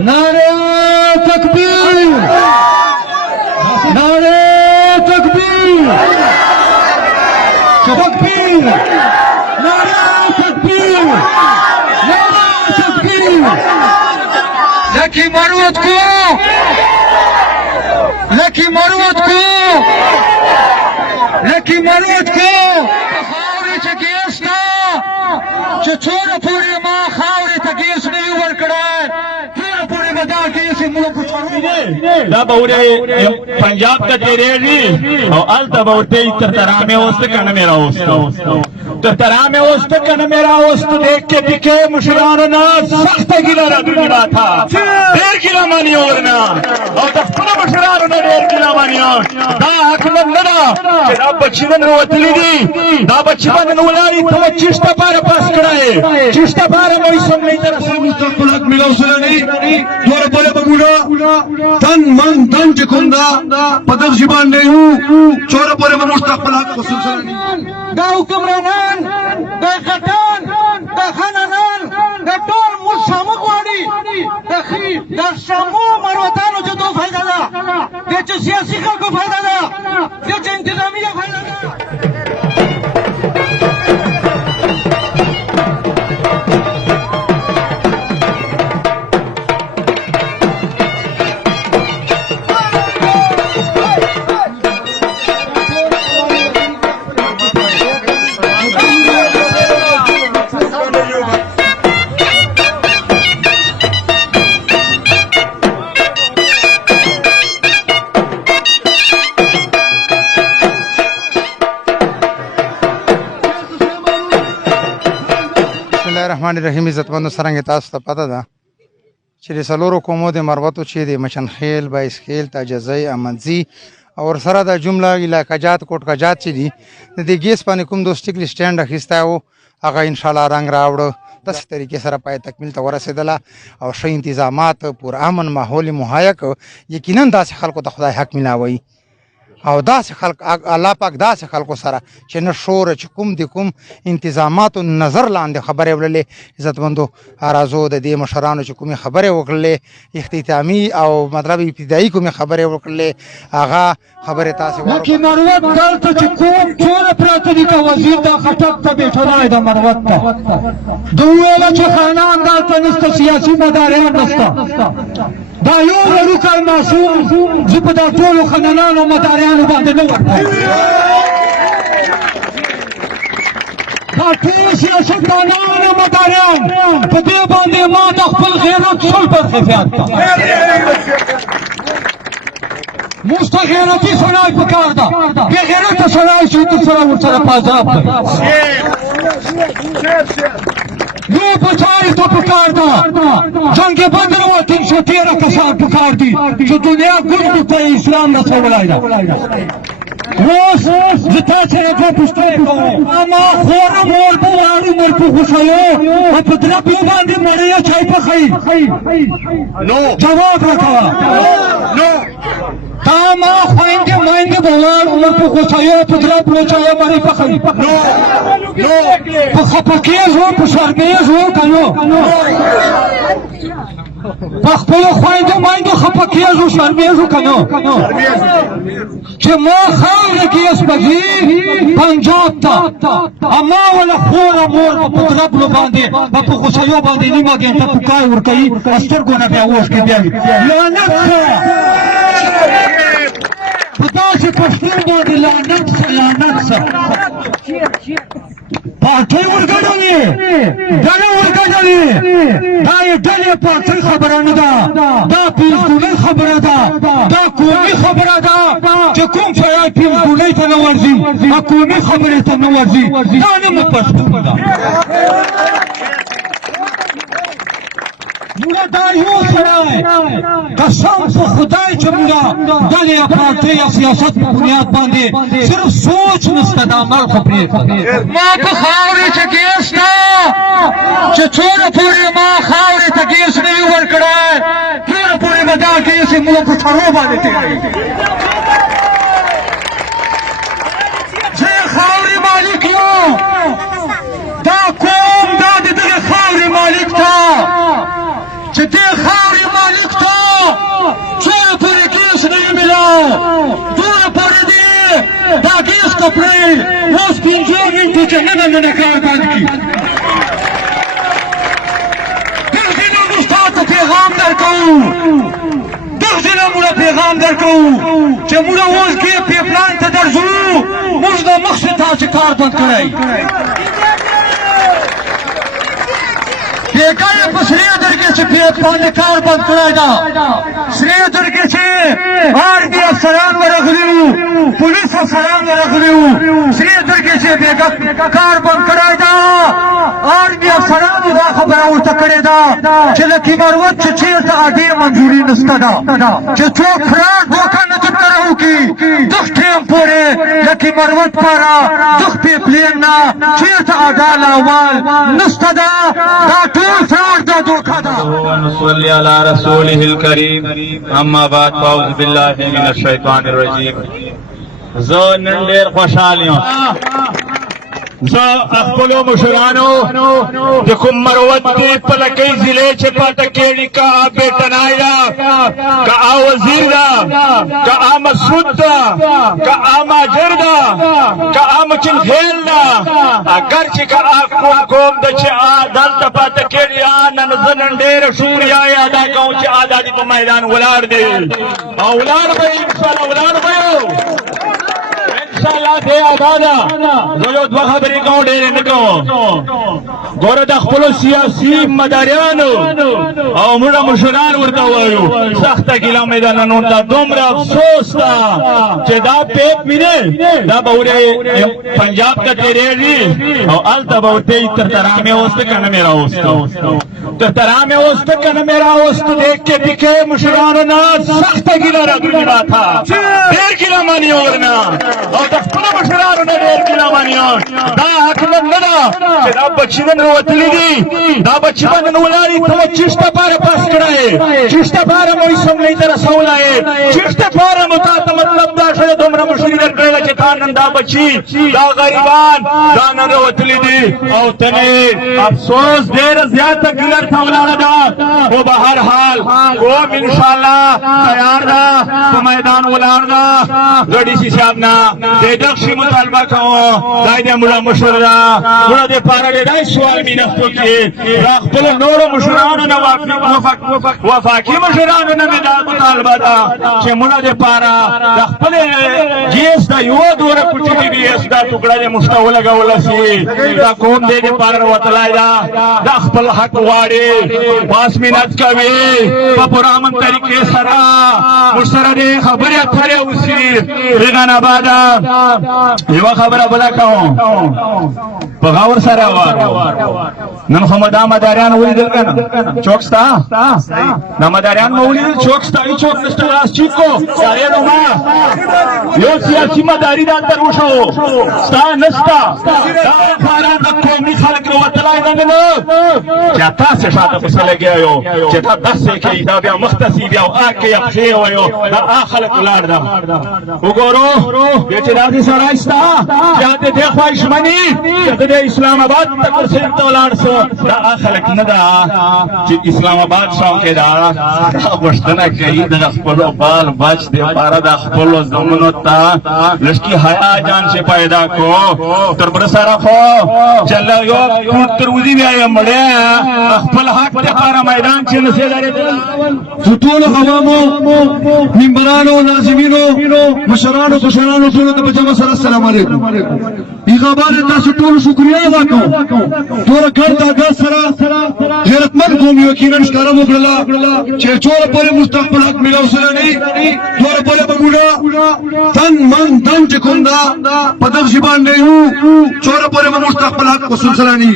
नारे तकबीर, नारे तकबीर, तकबीर, नारे तकबीर, नारे तकबीर। लकी मरवत को, लकी मरवत को, लकी मरवत को खावरे चकेस्ता चोरा पूरी माँ खावरे तकेस नहीं वर्कड़ा पूरा पूरी मदा के से मुल्क छोड़े दा बहुरे पंजाब का तेरेली और अल दा बहुते तरतरा में होस्ट कन मेरा होस्ट तरतरा में होस्ट कन मेरा होस्ट देख के दिखे मुशरान ना सख्त गिला रहा था 1.5 किलो मानी और ना और तफकुर मुशरान ना 1.5 किलो मानी और दा हकम नदा कि दा बच्चीवन रोतली दी दा बच्चीवन नोलाई तो चिश्ता पार पास कराए चिश्ता पार में सब नहीं तरह से मुस्तकबिल मिलो सुननी जोर बोले बगुड़ा तन मन धन चिकुंदा पदक जिबान नहीं हूँ जोर बोले में मुस्तकबिल को सुननी दा हुक्मरानान दा खटान दा खानानान दा टोल मुसामुकवाड़ी दा शामो मरवतानो जो दो फायदा दा दे जो सियासी को फायदा दा दे जो इंतजामिया फायदा दा रहमान रहीम इज्जतमंदो सरंग तास ته پته ده چې د سلورو قومو د مربوطو چې د مشنخیل بایسکیل تاجزی امنځي او سره د جمله علاقه جات کوټ کا جات چې دي د ګیس باندې کوم دو سټیکل سټاند اخیستا او هغه ان شاء الله رنگ راوړ د څه طریقې سره پای تکمیل ته ورسېدله او ښه انتظامات پر امن ماحول مهیا ک یقینا داسې خلکو ته خدای حق ملاوي او داسې خلک الله پاک داسې خلکو سره چې نه شور چې کوم د کوم انتظاماتو نظر لاندې خبرې وللې عزتمندو راځو د دې مشرانو چې کومې خبرې وکړلې اختتامي او مطلب ابتدایي کومې خبرې وکړلې هغه خبرې تاسې لکه مروت دلته چې کوم ټول پراته دي که وزیر دا خټک ته بیټلی د مروت ته ده وویله چې خانان دلته نسته سیاسي مداریان نسته دا یو وړوکی معصوم زه په دا ټولو خانانانو مداریانو باندې نه ورکوم دا ټول سیاستدانان او مداریان په دې باندې ما د خپل غیرت شل برخې زیات کړه موږ ته غیرتي سړی پکار ده بې غیرته سړی چې ته سره ورسره پازاب کوي یو بچای ته پکار ده جنگ بدر و 313 کسان پکار دي چې دنیا ګل ته اسلام رسولی ده اوس زه تا سره دوه پوښتنې کوم اما خوره مور به واړو مور په غوښیو او په دربیو باندې مړیه چای پخوي جواب راکوه تا ما خویندې میندې به واړو مور په غوښیو په دربیو چای مړی پخوي په خپکیز و په شرمیز و که نو په خپلو خویندو میندو خپکیز و شرمیز و که نو چې ما خاوره کې اسپګي پنجاب ته اما ولا خوره مور په طرفلو باندې په غوسیو باندې نیمه ګنټه پکای ورکوي سترګو نه بیا اوښکې بیا لعنت شه په داسې پښتون باندې لعنت شه لعنت شه پارټۍ ورګډوي ډلې ورګډوي دا یې ډلې پارټۍ خبره نه ده دا پیلګونۍ خبره ده دا قومي خبره ده چې کوم سړی پیلګونۍ ته نه ورځي قومي خبرې ته نه ورځي دا نه مو پښتون ده موږ دا یو سړی قسم په خدای چې موږ ډلې یا پارټۍ یا سیاست په بنیاد باندې صرف سوچ نشته د عمل خو پرېږده ما په خاورې چې ګیس نه چې څومره پورې ما خاورې ته ګیس نه وي ورکړی څومره پورې به دا ګیس یې موږ په ټرو باندې تېروي زه یې خاورې مالک یم دا قوم دا د دغې خاورې مالک ته چې دې خاورې مالک अप्रैल रोज 5 मिनटों के नगर कार बंद की मुस्ताद पैगाम दरकूं दर्जना मुड़ा पैगाम दरकूं कि मुड़ा रोज के पेपलान तदर्जू मुझदा मकसद था कि कार बंद कराई बेकार श्रेय दर्गे से पेपलान कार बंद कराएगा श्रेय दर्गे से आर्मी अफसरान में रख रही पुलिस अफसरान में रख रही श्रेय दर्गे से बेकार कार बंद कराएगा आर्मी अफसरान में खबर उठा करेगा चले की मरवत छे आदि मंजूरी नस्ता कि जो खराब धोखा न चुप रहू की दुख टेम पोरे लकी मरवत पारा दुख पे प्लेन ना छे आदाला वाल नस्ता दा टूल फ्रॉड दा धोखा दा सल्ली अला रसूलिहिल करीम अम्मा बाद फाउज बिल्लाहि मिनश शैतानिर रजीम जो नंदेर खुशहालियों जो अखबलो मुशरानो देखो मरवत के पलकई जिले चे पटकेड़ी का बेटनाया का आ वजीरदा का आ मसूदा का आ माजरदा का आ मचिन खेलदा अगर चे का आ कोम दचे आ दल पटकेड़ी आ ननजन डेर शुक्रिया अदा कहूं चे आजादी को मैदान उलार दे उलार भाई इंशाल्लाह उलार भाई इंशाल्लाह दे आबादा जो दो खबरी को डेरे निको गोरे द खपलो सियासी मदारियानो और मुड़ा मुशरान वरता वायो सख्त किला मैदान नोंदा दोमरा अफसोस था कि दा पेप मिने दा बौरे पंजाब का तेरेरी और अल तबौते तरतरा में ओस्त कन मेरा ओस्त तरतरा में ओस्त कन मेरा ओस्त देख के दिखे मुशरान ना सख्त किला रगुना था 1.5 किलो मानी ओरना और तफना मुशरान ना 1.5 किलो मानी और दा हकल नदा कि दा बच्ची वतली दी दा बच्ची बन उलारी तो चिष्टा पार पास कराए चिष्टा पार मोई समले तरह सौलाए चिष्टा पार मुतात मतलब दा शे दोमरा मुशरीर करे चे थान दा बच्ची दा गरीबान दा न वतली दी और तने अफसोस देर ज्यादा गिलर था उलारा दा वो बहर हाल वो इंशाल्लाह तैयार दा तो मैदान उलार दा गड़ी सी साहब ना दे दक्षी मुतालबा खाओ दाइदे मुला मुशरा मुला दे पारा दे दाई सवाल भी नफ्तो के राखबल नोरो मुशरान ना वफाकी मुशरान ना मेदा मुतालबा दा che मुला दे पारा राखबल जीएस दा युवा दूर कुटी भी एस दा टुकड़ा दे मुस्तावला गावला सी दा कौन दे पारा वतलाया राखबल हक वाड़े 5 मिनट का वे पपुरामन तरीके सरा मुशरा दे खबर अथरे उसी रेगाना बादा युवा खबर बोला कहूं बगावर सारा नम हमदा मदारियान उली दिल का चौकस्ता ना मदारियान में उली चौकस्ता ही चौक नस्टरास चिको सारे लोगा यो सियासी मदारी दा तरुशो स्ता नस्ता दा फारा रखो मिसाल के वतला इधर जाता से शादा फसले गया यो जेता 10 से के इदा बिया मुख्तसी बिया आके अफशे होयो दा आखल कुलार दा उगोरो ये चिरादी सराइस्ता जाते थे ख्वाहिशमनी दे इस्लामाबाद तक से तोलार सो दा खलक नदा कि इस्लामाबाद शौके दा वस्तना कई दा खपलो बाल बाच दे पारा दा खपलो जमनोता लड़की हया जान से पैदा को तरबर सारा खो चल यो तरउदी में आया मड़े खपल हक दे पारा मैदान से नसे दारे फुतूल हवामो मिंबरानो नाजिमिनो मुशरानो खुशरानो तो बजमा सर अस्सलाम वालेकुम इगाबार दा सुटूल शुक्रिया अदा करूं तोर करता दस सरा गैरतमंद कौम यकीनन शकारम उगला चेचोर पर मुस्तकबिल हक मिला उसला नहीं तोर पर बगुड़ा तन मन धन चकुंदा पदक जिबान नहीं हूं चोर पर मुस्तकबिल हक को सिलसिला नहीं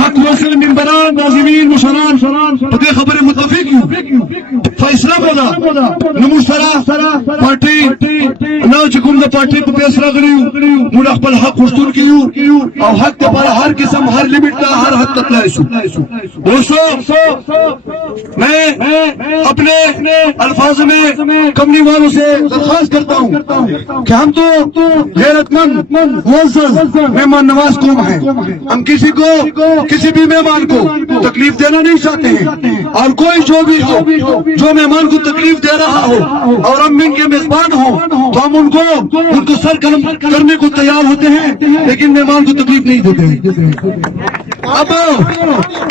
हक वसल मिंबरान नाज़िमीन मुशरान पदे खबर मुतफिक हूं फैसला बोला नमुसरा पार्टी ना चकुंदा पार्टी को फैसला करी मुस्तकबिल हक खुशतुर की और हक के पर हर किस्म हर लिमिट का हर हद तक लाइसु दोस्तों मैं अपने अल्फाज में कमनी वालों से दरख्वास्त करता हूँ कि हम तो गैरतमंद मुअज़्ज़ज़ मेहमान नवाज कौम है हम किसी भी मेहमान को तकलीफ देना नहीं चाहते हैं और कोई जो भी हो जो मेहमान को तकलीफ दे रहा हो और हम इनके मेजबान हो तो हम उनको उनको सर कलम करने को तैयार होते हैं, लेकिन मेहमान को तकलीफ नहीं देते हैं। अब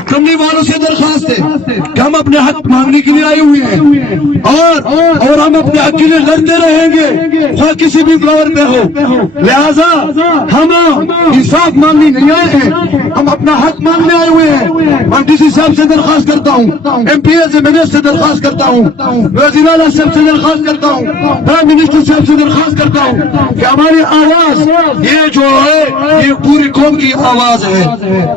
कमली वालों से दरखास्त है कि हम अपने हक मांगने के लिए आए हुए हैं और हम अपने हक के लिए लड़ते रहेंगे, चाहे किसी भी फ्लोर पे हो। लिहाजा हम इंसाफ मांगने नहीं आए हैं, हम अपना हक मांगने आए हुए हैं। मैं डीसी साहब से दरखास्त करता हूँ, MPS MNS से दरखास्त करता हूँ, वज़ीर आला साहब से दरखास्त करता हूँ, प्राइम मिनिस्टर साहब से दरखास्त करता हूँ कि हमारी आवाज ये जो है ये पूरी कौम की आवाज है।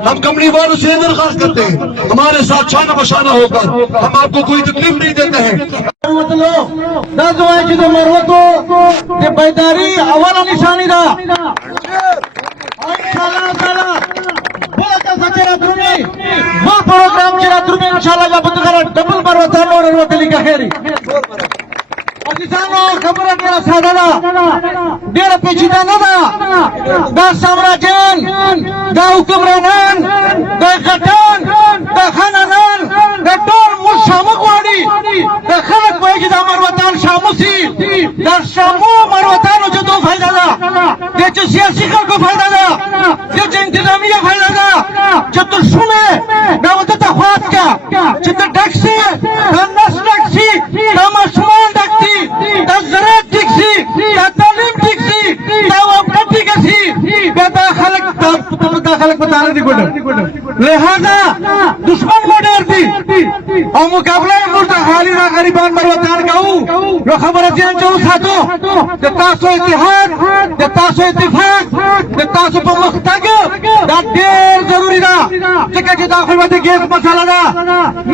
हम कमली वालों से दरखास्त करते हैं, हमारे साथ शाना बशाना होकर हम आपको कोई तकलीफ नहीं देते हैं। बेदारी अवाला निशानी दा प्रोग्राम इंशाल्लाह डबल खबर साधा डेरा पेचीदा दा साम्राज्यान दा हुक्मरानान दा खटान दा खानानान दा टोल मुशामुकवाड़ी दा खलक वही दा मरवतान शामुसी दा शामू मरवतान जो दो फायदा दा ये जो सियासी को फायदा दा ये जो इंतजामिया फायदा दा जो तो सुने दा वत तख्वात का जो तो टैक्सी दा नस टैक्सी दा मशमान टैक्सी दा ज़राअत टैक्सी दा तालीम टैक्सी दा वक्ती टैक्सी दा खलक बताने दी गुड लिहाजा दुश्मन को डरती और मुकाबला में मुर्दा खाली ना गरीबान मरवतान गाऊ लो खबर जान जो साथो के तासो इतिहाद के तासो इत्तेफाक के तासो पर मुख्तग दा ढेर जरूरी दा जगह के दाखिल में गैस मसाला दा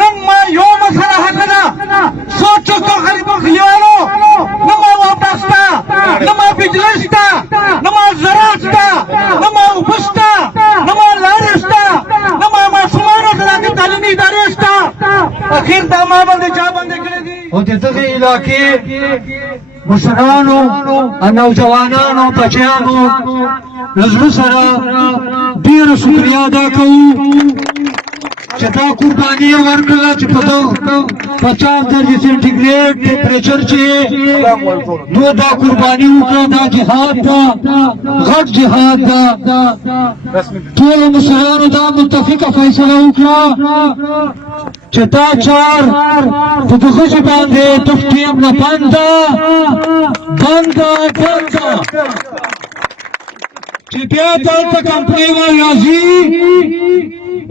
नम्मा यो मसाला हकदा सोचो तो गरीबों खियालो नम्मा वापसता नम्मा बिजलिस्ता नम्मा ज़राअता नम्मा उफस्ता नम्मा लारिस्ता नम्मा मासूमानो ज़रा के तालीमी इदारेस्ता आखिर दामा बंदे जा बंदे करेगी और जैसे इलाके मुसलमानो नौजवानानो बच्चानो नजर सरा ढेर शुक्रिया अदा करूं चता कुर्बानी वर्कला चपतो 50 दर्जे सेंटीग्रेड टेम्परेचर चे दो दा कुर्बानी उकरा दा जिहाद दा घट जिहाद दा तोल मुसलमानो दा मुत्तफिका फैसला उकरा चता चार फुदुखश बांधे तुफ्ती अपना बंदा चिपिया तल तक कंपनी में राजी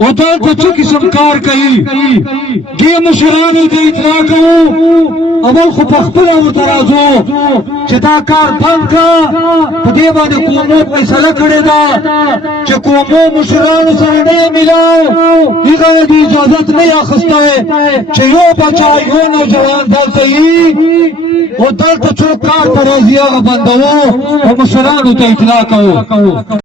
उधर तो किस्म कार कही के मुशरान के इतना कहूँ अमल को पख्तला उतराजो चिताकार बंद का देवा ने कोमो फैसला करेगा जो कोमो मुशरान से मिलाओ इधर की इजाजत नहीं आखिस्ता है चयो बचा यो नौजवान दल सही उधर तो कार तराजिया बंद हो मुशरान उतर इतना कहो